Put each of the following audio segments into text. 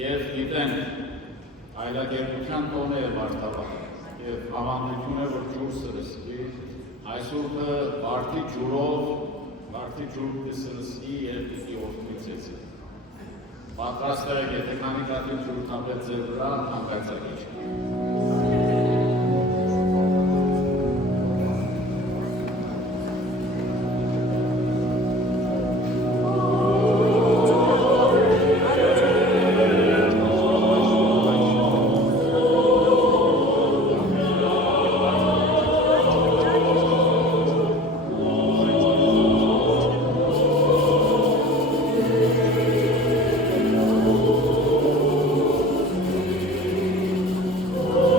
Եվ գիտենք այլագերության տոնը է մարդավան և համանդություն է, որ ջուր սրսկի, այսօրը վարդի ջուրով, վարդի ջուր կսրսկի և պիտի որդմիցեցի։ Պատրաստ է եթե քանի կատին ջուր թապել ձեր վրա, հանգայցակիչ։ Oh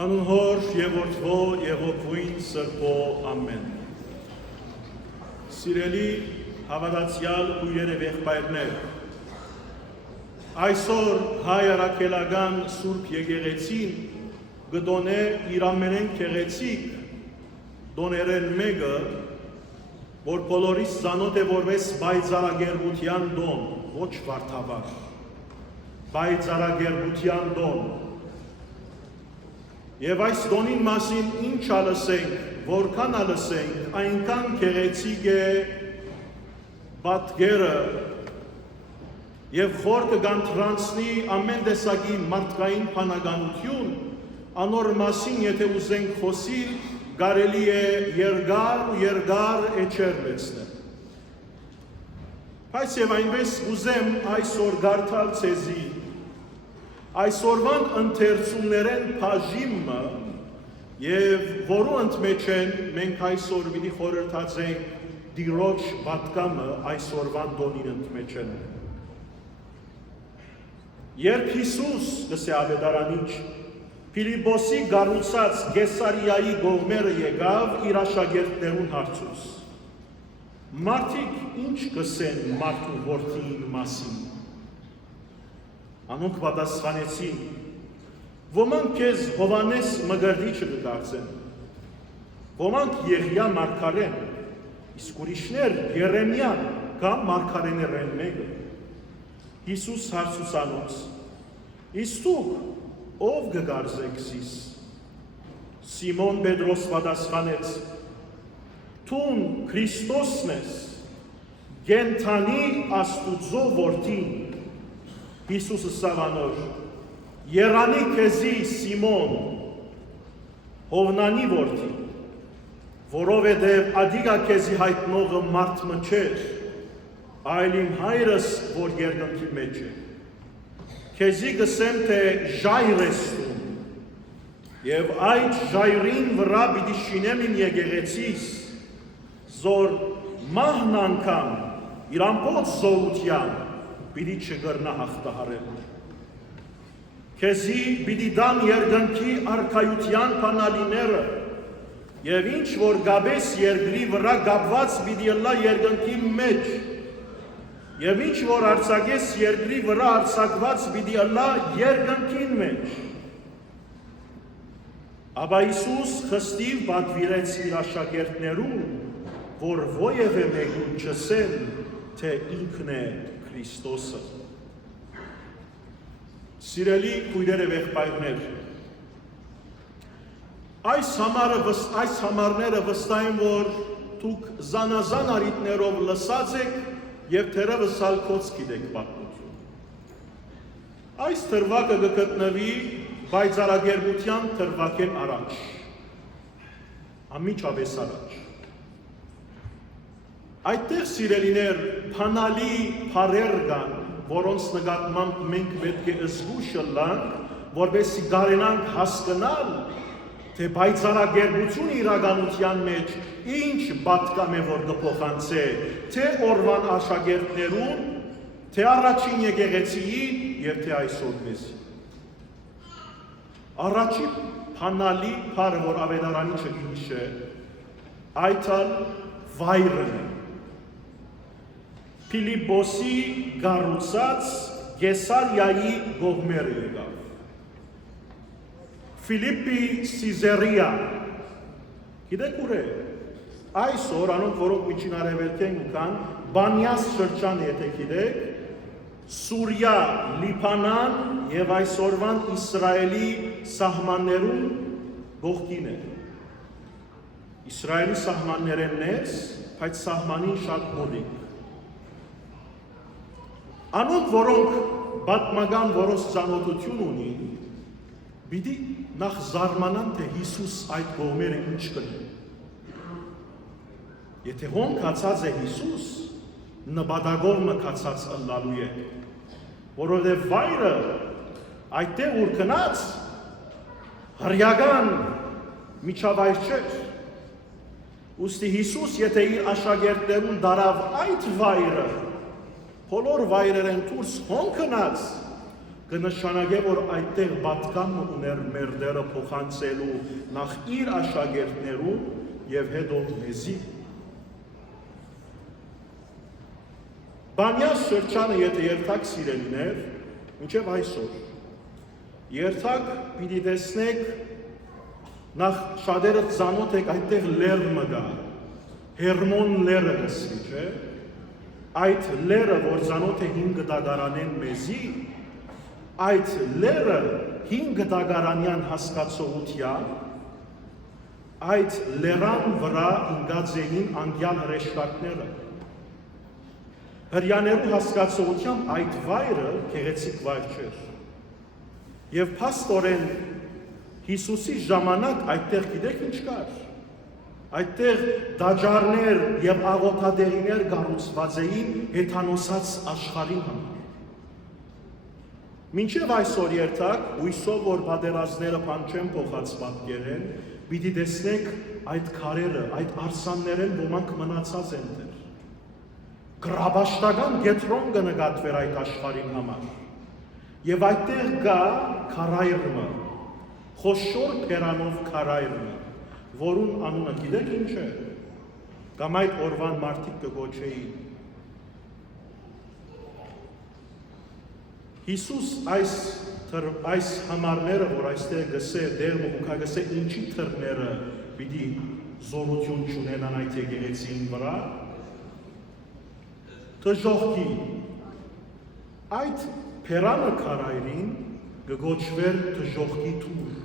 Հանուն Հոր և Որդվո և Հոգուին Սրբո ամեն։ Սիրելի հավատացյալ ուժեր և եղբայրներ, այսօր հայ առաքելական Սուրբ Եկեղեցին գտոնե իր ամենեն գեղեցիկ տոներեն մեկը, որ բոլորիս ծանոթ է որպես պայծառագերբության տոն, ոչ վարդավառ, պայծառագերբության տոն։ Եվ այս տոնին մասին ինչ ալսենք, որքան ալսենք, այնքան գեղեցիկ է պատկերը և որ կգանթրանցնի ամեն տեսակի մարդկային բանականություն, անոր մասին եթե ուզենք խոսիլ, կարելի է երկար ու երկար էջեր լեցնել։ Բայց և այնպես ուզեմ այսօր գարթալ ցեզի, այսօրվան ընթերցումներեն բաժիմը և որու ընդմեջ են մենք այսօր պիտի խորհրդածենք Տիրոջ պատգամը այսօրվան տոնին ընդմեջ են։ Երբ Հիսուս գսե ավետարանիչ Փիլիպոսի գառուցած Կեսարիայի կողմերը եկավ իր աշակերտներուն հարցուց. Մարդիկ ինչ կսեն մարդու որդին մասին։ Անոնք պատասխանեցին. ոմանք քեզ Հովանես Մկրտիչը կդարձեն, ոմանք Եղիա մարգարեն, իսկ ուրիշներ Երեմիան կամ մարգարեներեն մեկը։ Հիսուս հարցուց անոնց. իսկ դուք ով կդարձեք զիս։ Սիմոն Պետրոս պատասխանեց. Տուն Քրիստոսն ես, կենդանի Աստուծո որդին։ Հիսուսը սավանոր. Երանի քեզի Սիմոն, Հովնանի որդի, որովհետև ադիգա քեզի հայտնողը մարդ մը չէր, այլ իմ հայրս, որ երկնքի մեջ է։ Քեզի գսեմ, թե ժայր ես տուն, և այդ ժայրին վրա պիտի շինեմ իմ եկեղեցիս, զոր մահն անգամ իր ամբողջ զորությամբ պիտի չգրնա հաղթահարել։ Քեզի պիտի դամ երկնքի արքայության բանալիները, և ինչ որ գաբես երկրի վրա գաբված պիտի ըլլա երկնքի մեջ, և ինչ որ արձակես երկրի վրա արձակված պիտի ըլլա երկնքին մեջ։ Ապա Հիսուս խստիվ պատվիրեց իր աշակերտներուն, որ ովևէ մեկուն չսեն, թե ինքն է Քրիստոսը։ Սիրելի քույրեր և եղբայրներ, այս համարները վստահ եմ, որ դուք զանազան առիթներով լսած եք և թերևս ալքոց գիտեք պատմություն։ Այս թրվակը կգտնվի պայծառագերբության թրվակեն առաջ, անմիջապես առաջ։ Այդտեղ սիրելիներ բանալի բառեր կան, որոնց նկատմամբ մենք պետք է զգուշ ըլլանք, որպեսզի կարենանք հասկանալ, թե պայծառագերբությունը իրականության մեջ ինչ պատկամ է, որ կփոխանցե, թե օրվան աշակերտներուն, թե առաջին եկեղեցիի և թե այսօր մեզի։ Առաջի բանալի բառը, որ ավետարանիչը կհիշե, այդալ վայրն է։ Փիլիպոսի գառուցած Կեսարիայի կողմերը եկավ։ Ֆիլիպպի Սիզերիա, գիտեք ուր է։ Այսօր անոնք, որոնք միջին արևելքեն ուկան, Բանյաս շրջան եթե գիտեք, Սուրիա, Լիբանան և այսօրվան Իսրայելի սահմաններում կողքին է։ Իսրայելի սահմաններեն նես, բայց սահմանին շատ մոտիկ։ Անոնք, որոնք պատմական որոնց ծանոթություն ունին, պիտի նախ զարմանան, թե Հիսուս այդ կողմերը ինչ կնի։ Եթե հոն կացած է Հիսուս, նպատակով մկացած ըլլալու է, որովհետև վայրը այդտեղ ուր գնաց հրյական միջավայր չէր։ Ուստի Հիսուս, եթե իր աշակերտներուն դարավ այդ վայրը, բոլոր վայրերեն դուրս հոն գնաց, կնշանակե, որ այդտեղ պատկան ուներ մեր դերը փոխանցելու նախ իր աշակերտներու եւ հետո մեզի։ Բանյաս շրջանը եթե երթակ սիրելիներ, մինչև այսօր, երթակ պիտի տեսնեք, նախ շատերը ծանոթ եք այդտեղ լեռը գա, Հերմոն լեռը լսվի, չէ, այդ լեռը, որ ծանոթ է 5 դագարանեն մեզի, այդ լեռը 5 դագարանյան հասկացողության, այդ լեռան վրա ինգած էին անգյալ հրեշտակները, հրյաներու հասկացողությամբ այդ վայրը գեղեցիկ վայր չէր։ Եվ փաստորեն Հիսուսի ժամանակ այդտեղ գիտեք ինչ կար։ Այդտեղ դաջարներ եւ աղոթադեղիներ կառուցված էին հեթանոսած աշխարհին համար։ Մինչև այսօր երթակ, հույսով որ պատերազմները բան չեն փոխած պատկերեն, պիտի տեսնեք այդ քարերը, այդ արսաններեն ոմանք մնացած են դեռ։ Գրաբաշտական գետրոն կնկատվեր այդ աշխարհին համար։ Եվ այդտեղ կա քարայրը, խոշոր փերանով քարայրը, որուն անունը գիտեք ինչ է։ Կամ այդ օրվան մարդիկ կգոչեին։ Հիսուս այս համարները, որ այստեղ գսե, դեր մուկա գսե ինչի թրները պիտի զորություն չունենան այդ եկեղեցին վրա, Թժողքի այդ փերանը քարայրին կգոչվեր թժողքի թուր,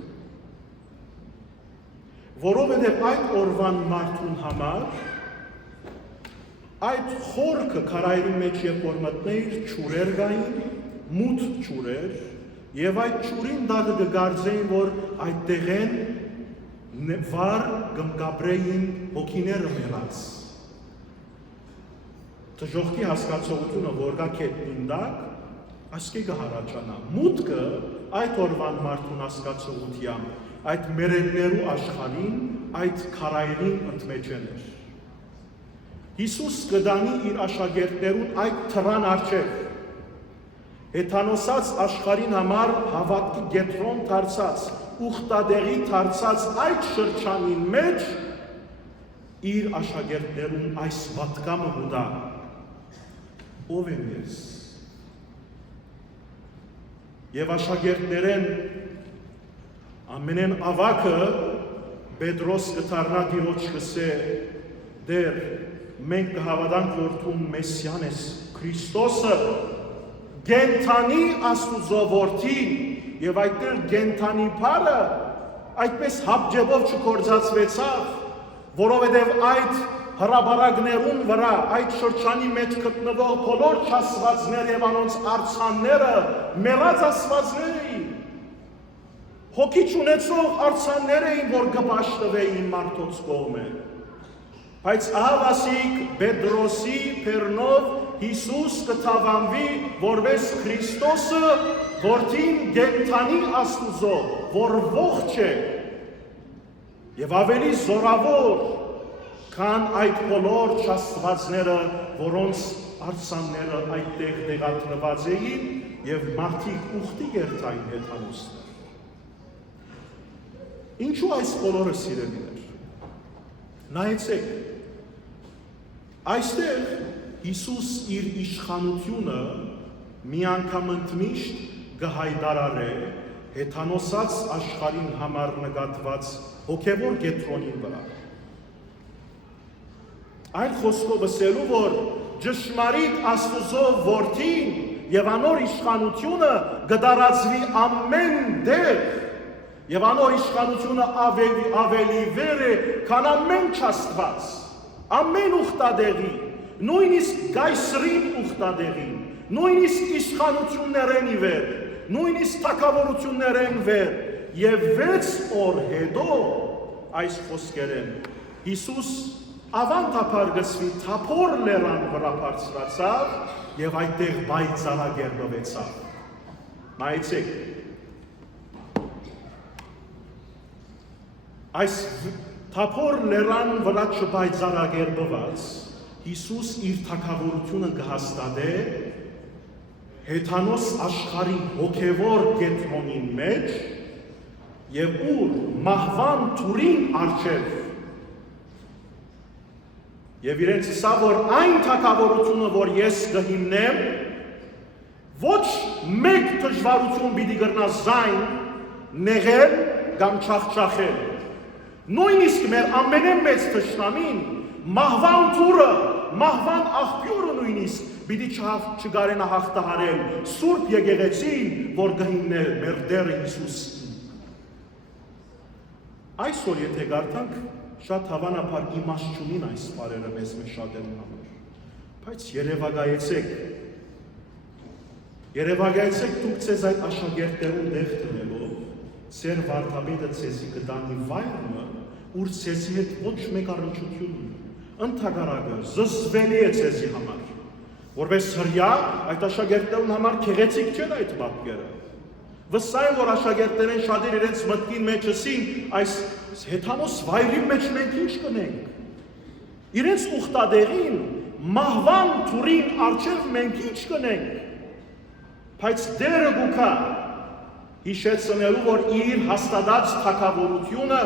որովհետև այդ օրվան մարդուն համար այդ խորքը քարայրի մեջ երբ որ մտնեիր ճուրեր գային, մութ ճուրեր, եւ այդ ճուրին դակը կգարձեին, որ այդտեղեն վար կմկաբրեին հոգիները մեռած։ Թժողքի հասկացողությունը, որ կա կետնին դակ, ասկի կհարաճանա։ Մուտքը այդ օրվան մարդուն հասկացողությամբ, այդ մերեններու աշխարհին, այդ քարայրին ընդմեջեն էր։ Հիսուս կդանի իր աշակերտներուն այդ թրան առջև, հեթանոսած աշխարհին համար հավատքի գետրոն դարձած, ուխտադեղի դարձած այդ շրջանի մեջ իր աշակերտներուն այս պատկամը ուտա։ Ով եմ ես։ Եվ աշակերտներեն ամենեն ավակը Պետրոս կթարնա դիրոջ կսե դեր մենք կհավատանք որ դու Մեսիան ես Քրիստոսը գենթանի Աստուծո որդին եւ այդտեղ գենթանի բառը այդպես հապճեպով չկործածվեցավ որովհետեւ այդ հրաբարակներուն վրա այդ շրջանի մեջ գտնվող բոլոր չասվածներ եւ անոնց արցանները մեռած ասվածներ էին հոգի չունեցող արցաններ էին որ կպաշտվեին մարդոց կողմը բայց ահավասիկ Պետրոսի փերնով Հիսուս կթավանվի որպես Քրիստոսը որդին գենթանի Աստուծո որ ողջ է եւ ավելի զորավոր Քան այդ բոլոր չաստվածները, որոնց արցանները այդտեղ տեղադրված էին եւ մարդիկ ուխտի երթային հեթանոսներ։ Ինչու այս բոլորը սիրելիներ։ Նայեցեք։ Այստեղ Հիսուս իր իշխանությունը մի անգամ ընդմիշտ կհայտարարե հեթանոսած աշխարհին համար նկատված հոգևոր գետրոնին վրա։ Այն խոսքով ասելու, որ ճշմարիտ Աստուծո որդին եւ անոր իշխանությունը կդարածվի ամեն դեր եւ անոր իշխանությունը ավելի վեր է, քան ամեն չաստված, ամեն ուխտադեղի, նույնիսկ գայսրին ուխտադեղին, նույնիսկ իշխանություններեն ի վեր, նույնիսկ թագավորություններեն վեր եւ 6 օր հետո այս խոսքերեն Հիսուս ավանդապար գսվի թափոր լերան վրա բարձրացավ եւ այդտեղ բայցարագերբվեցավ։ Նայեցեք։ Այս թափոր լերան վրա չբայցարագերբված Հիսուս իր թագավորությունը կհաստատե հեթանոս աշխարհի հոգևոր կենտրոնին մեջ եւ ուր մահվան թուրին արչեւ եւ իրենց սա որ այն թակավորությունը որ ես կհիմնեմ ոչ մեկ դժվարություն պիտի գրնա զայն նեղել կամ չախչախել նույնիսկ մեր ամենամեծ թշնամին մահվան թուրը մահվան աղբյուրը նույնիսկ պիտի չգարենա հաղթահարել Սուրբ Եկեղեցին, որ կհիմնե մեր Տեր Հիսուսին։ Այսօր եթե գարտանք, շատ հավանաբար իմաստ չունին այս բառերը մեզ շատերուն համար, բայց երևակայեցեք դուք ձեզ այդ աշակերտներուն դեղ տնելով, ձեր վարդապետը ձեզի կտանի վայրը, ուր ձեզի հետ ոչ մեկ առնչություն ունի, ընդհակառակը զսվելի է ձեզի համար, որպես հրյա այդ աշակերտներուն համար քեղեցիկ չէ այդ պատկերը։ Վստահ որ աշակերտներն շատեր իրենց մտքին մեջ ասին, այս հեթանոս վայրի մեջ մենք ինչ կնենք։ Իրենց ուխտադեղին մահվան թուրին արչև մենք ինչ կնենք։ Բայց Տերը գուքա հիշեցնելու որ իր հաստատած թագավորությունը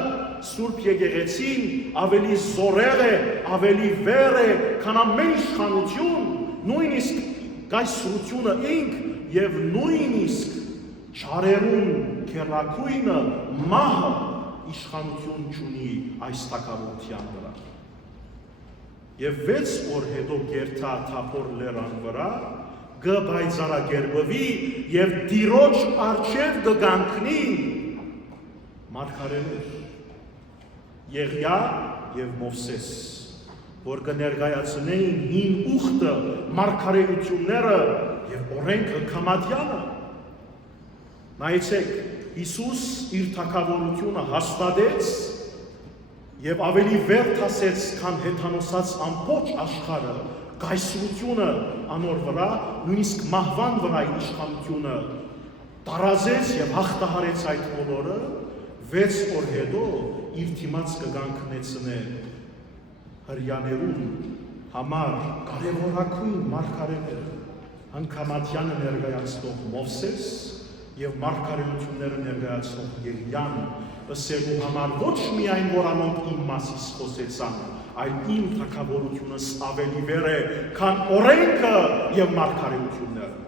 Սուրբ Եկեղեցին ավելի զորեղ է, ավելի վեր է, քան ամեն իշխանություն, նույնիսկ գայսրությունը ինք եւ նույնիսկ չարերուն քերակույնը մահը իշխանություն չունի այս թագավորության վրա։ Եվ 6 օր հետո գերթա Թափոր լեռան վրա գբայծարակերբվի եւ Տիրոջ արչեւ կգանքնի մարգարեներ Եղիա եւ Մովսես, որ կներկայացնեին հին ուխտը, մարգարեությունները եւ օրենքը կամադյանը։ Նայեցեք, Հիսուս իր թագավորությունը հաստատեց եւ ավելի վեր հասեց, քան հեթանոսած ամբողջ աշխարհը, գայսրությունը անոր վրա, նույնիսկ մահվան վրա իշխանությունը տարազեց եւ հաղթահարեց այդ բոլորը, 6 օր հետո իր դիմաց կգանքնեցնե հրյաներուն համար կարևորագույն մարգարեներ, անկամատյանը ներկայացնող Մովսես եւ մարգարեությունները ներկայացնող Եղիան, ըսելու համար ոչ միայն որ անոնք իմ մասից խոսեցան, այլ իմ թագավորությունս ավելի վեր է, քան օրենքը եւ մարգարեությունները։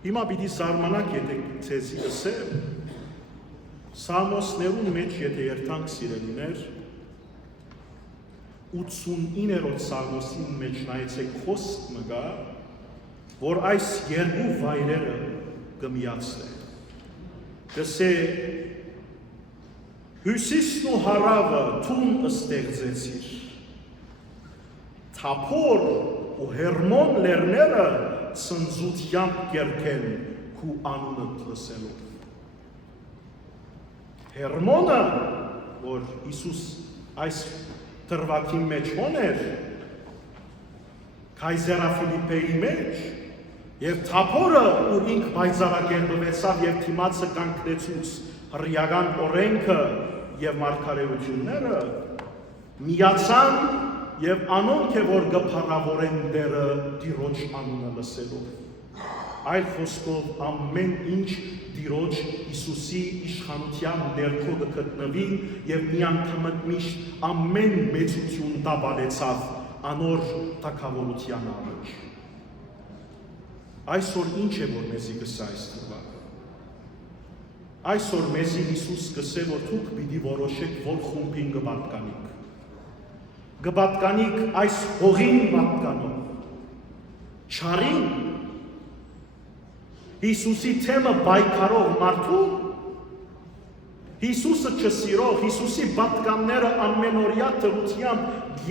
Հիմա պիտի զարմանաք, եթե ձեզի ասեմ, Սամոսներուն մեջ եթե երթանք սիրելիներ, 89-րդ Սամոսին մեջ նայեցեք խոսք մգա, որ այս երկու վայրերը կմիացնե։ Կսե Հյուսիսն ու հարավը թուն ստեղծեցիր, Թափոր ու Հերմոն լեռները ցնծությամբ կերքեն քու անունը լսելով։ Հերմոնը, որ Հիսուս այս դրվագի մեջ ուներ, Կայսերա Ֆիլիպեի մեջ, եւ Թափորը, որ ինք բայցարակերպվեցավ եւ թիմացը կանգնեցուց հրյական օրենքը եւ մարգարեությունները, միացան եւ անոնք է որ գփառավորեն Տերը Տիրոջ անունը լսելով։ Այլ խոսքով ամեն ինչ Տիրոջ Հիսուսի իշխանության ներքո կգտնվի եւ միանգամից միշտ ամեն մեծություն տաբալեցավ անոր թագավորության առաջ։ Այսօր ինչ է որ մեզի գսա այս թվակը։ Այսօր մեզի Հիսուս գսե որ դուք պիտի որոշեք որ խումբին կպատկանիք։ Կպատկանիք այս հողին պատկանով։ Չարին Հիսուսի թեմը բայկարող մարդու, Հիսուսը չսիրող, Հիսուսի պատկանները ամենօրյա թրությամբ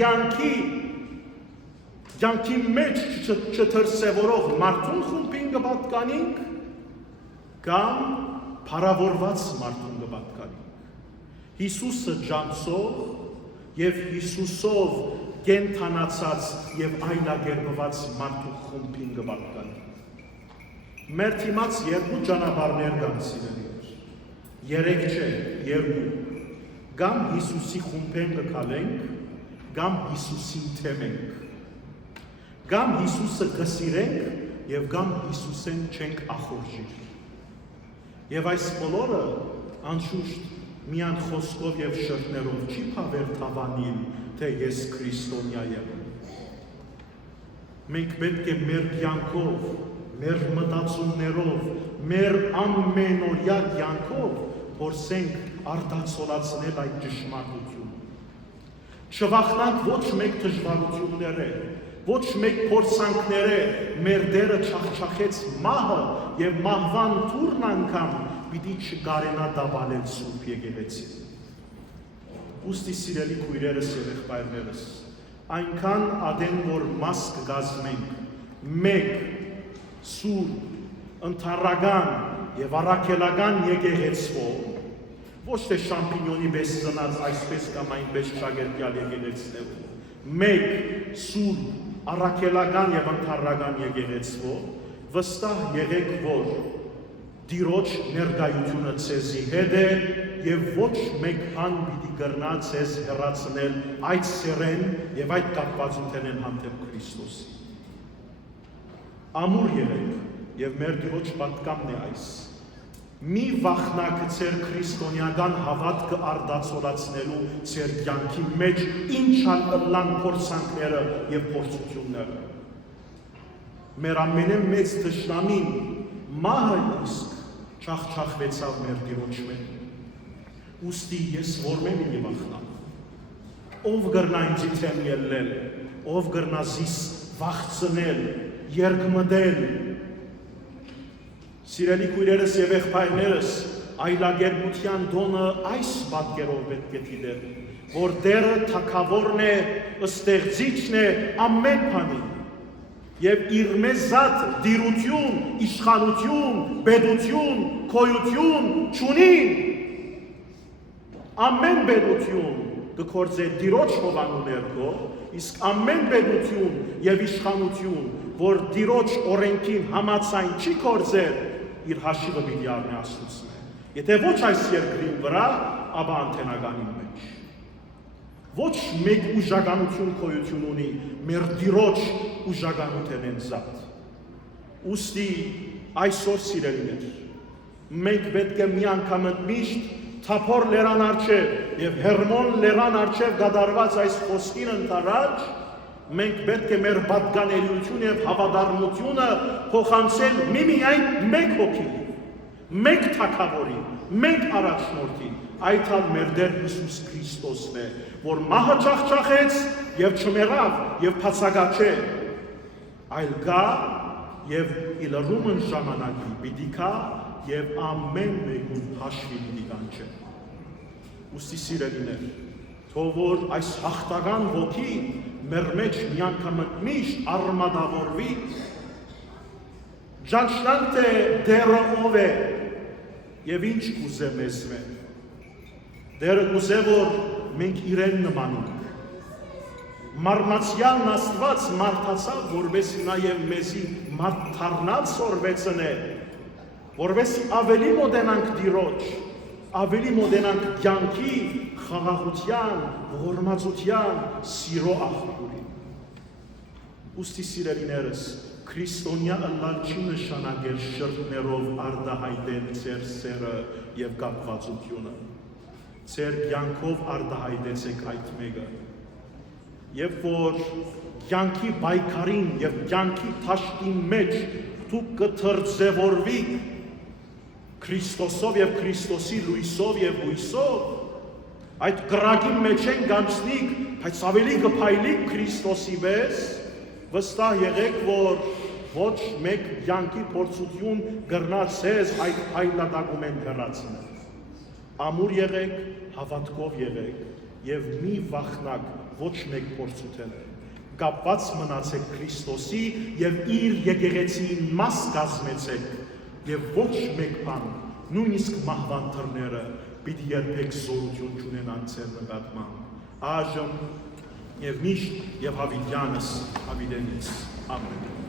կյանքի մեջ չդրսևորող մարդուն խումբին կպատկանինք, կամ փառավորված մարդուն կպատկանինք։ Հիսուսը ջանցող եւ Հիսուսով կենթանացած եւ այլագերբված մարդու խումբին կպատկանինք։ Մեր թիմաց երկու ճանապարհներ կան սիրելիներ, 3 չէ, 2, կամ Հիսուսի խումբեն կքալենք, կամ Հիսուսին թեմենք։ Կամ Հիսուսը կսիրենք եւ կամ Հիսուսեն չենք ախորժիր։ Եվ այս բոլորը անշուշտ միան խոսքով եւ շրթներով չի փավեր թավանիլ, թե ես քրիստոնյա եմ։ Մենք պետք է մեր կյանքով, մեր մտածումներով, մեր ամենօրյա կյանքով փորձենք արդացոլացնել այդ ճշմարտությունը։ Չվախնանք ոչ մեկ դժվարությունները, ոչ մեկ փորձանքները, մեր դերը չախչախեց մահը եւ մահվան թուրն անգամ պիտի չկարենա դաբալել Սուրբ Եկեղեցին։ Ուստի սիրելի քույրերս եւ եղբայրներս, այնքան ադեն որ մաս կգազմենք մեկ սուրբ, ընդառական եւ առաքելական եկեղեցվով, ոչ թե շամպինյոնի պես ծնած այսպես կամ այնպես շագերտյալ եկեղեցնով, մեկ սուրբ, առաքելական եւ ընդառական եկեղեցվով, վստահ եղեք, որ Տիրոջ ներկայությունը ցեզի հետ է եւ ոչ մեկ բան պիտի կրնա ցեզ հեռացնել այդ սերեն եւ այդ կապվածությունեն հանդեպ Քրիստոսի։ Ամուր եղեք եւ մեր Տիրոջ պատկամն է այս։ Մի վախնակ ձեր քրիստոնեական հավատքը արդացոլացնելու ձեր կյանքի մեջ ինչալ ըլլան փորձանքները եւ փորձությունները։ Մեր ամենամեծ թշնամին մահը իսկ չախչախվեցավ մեր Տիրոջ մեջ։ Ուստի ես որմեմ ինի վախնամ։ Ով գրնա ինձ իթեմ ելնել, ով գրնա զիս վախցնել, երկմտել։ Սիրելի քույրերս եւ եղբայրներս, այլագերբության դոնը այս պատկերով պետք է դիտել, որ Տերը թագավորն է, ստեղծիչն է ամեն բանի։ Եվ իր մեզ զատ դիրություն, իշխանություն, պետություն, քոյություն չունին։ Ամեն պետություն կգործե Տիրոջ հովանու ներքո, իսկ ամեն պետություն եւ իշխանություն, որ Տիրոջ օրենքին համաձայն չի գործել, իր հաշիվը պիտի առնի Աստծուն։ Եթե ոչ այս երկրի վրա, ապա անթենականի մեջ։ Ոչ մեկ ուժականություն քոյություն ունի, մեր Տիրոջ ուժականութեն են զատ։ Ուստի այսօր սիրելիներ, մենք պետք է մի անգամ միշտ Թափոր լերան արջև եւ Հերմոն լերան արջև գդարված այս խոսքին ընթരാճ, մենք պետք է մեր պատկանելիություն եւ հավատարմությունը փոխանցել միմիայն մեկ հոգի, մեկ թագավորի, մեկ առաջնորդի, այդ հալ մեր Տեր Հիսուս Քրիստոսն է, որ մահը ճախճախեց եւ չմեռավ եւ բացակաչե, այլ գա եւ իլրումն ժամանակի պիտի գա եւ ամեն մեկուն հաշվի պիտի կանչե։ Ուստի սիրելիներ, թող որ այս հաղթական ոգի մեր մեջ մի անգամ միշտ արմատավորվի, ճանչնանք թե Տերը ով է եւ ինչ կուզե մեզ մե։ Տերը կուզե որ մենք իրեն նմանենք։ Մարմացյալն Աստված մարդացավ, որովհետեւ նաեւ մեզի մարդ դառնալ սորվեցն է, որովհետեւ ավելի մոտենանք Տիրոջ, ավելի մոտենանք կյանքի, խաղաղության, ողորմածության, սիրո աղբյուրին։ Ուստի սիրելիներս, քրիստոնյա ըլլալ չի նշանակել շրթներով արտահայտել ձեր սերը եւ կապվածությունը։ Ձեր կյանքով արտահայտեցեք այդ մեկը։ Երբ որ կյանքի պայքարին եւ կյանքի թաշկի մեջ դուք կթրձևորվիք Քրիստոսով եւ Քրիստոսի լույսով եւ հույսով, այդ կրակի մեջ են գանցնիք, բայց ավելի կփայլիք Քրիստոսի պես, վստահ եղեք, որ ոչ մեկ կյանքի փորձություն կրնա ձեզ այդ փայլատակում են հեռացնել։ Ամուր եղեք, հավատքով եղեք եւ մի վախնակ ոչ մեկ փորձություն կապված մնացեք Քրիստոսի եւ իր եկեղեցին մաս կազմեցեք եւ ոչ մեկ բան, նույնիսկ մահվան թռները պիտի երբեք զորություն չունենան ձեր նկատմամբ։ Այժմ եւ միշտ եւ հավիտյանս հավիտենից ամեն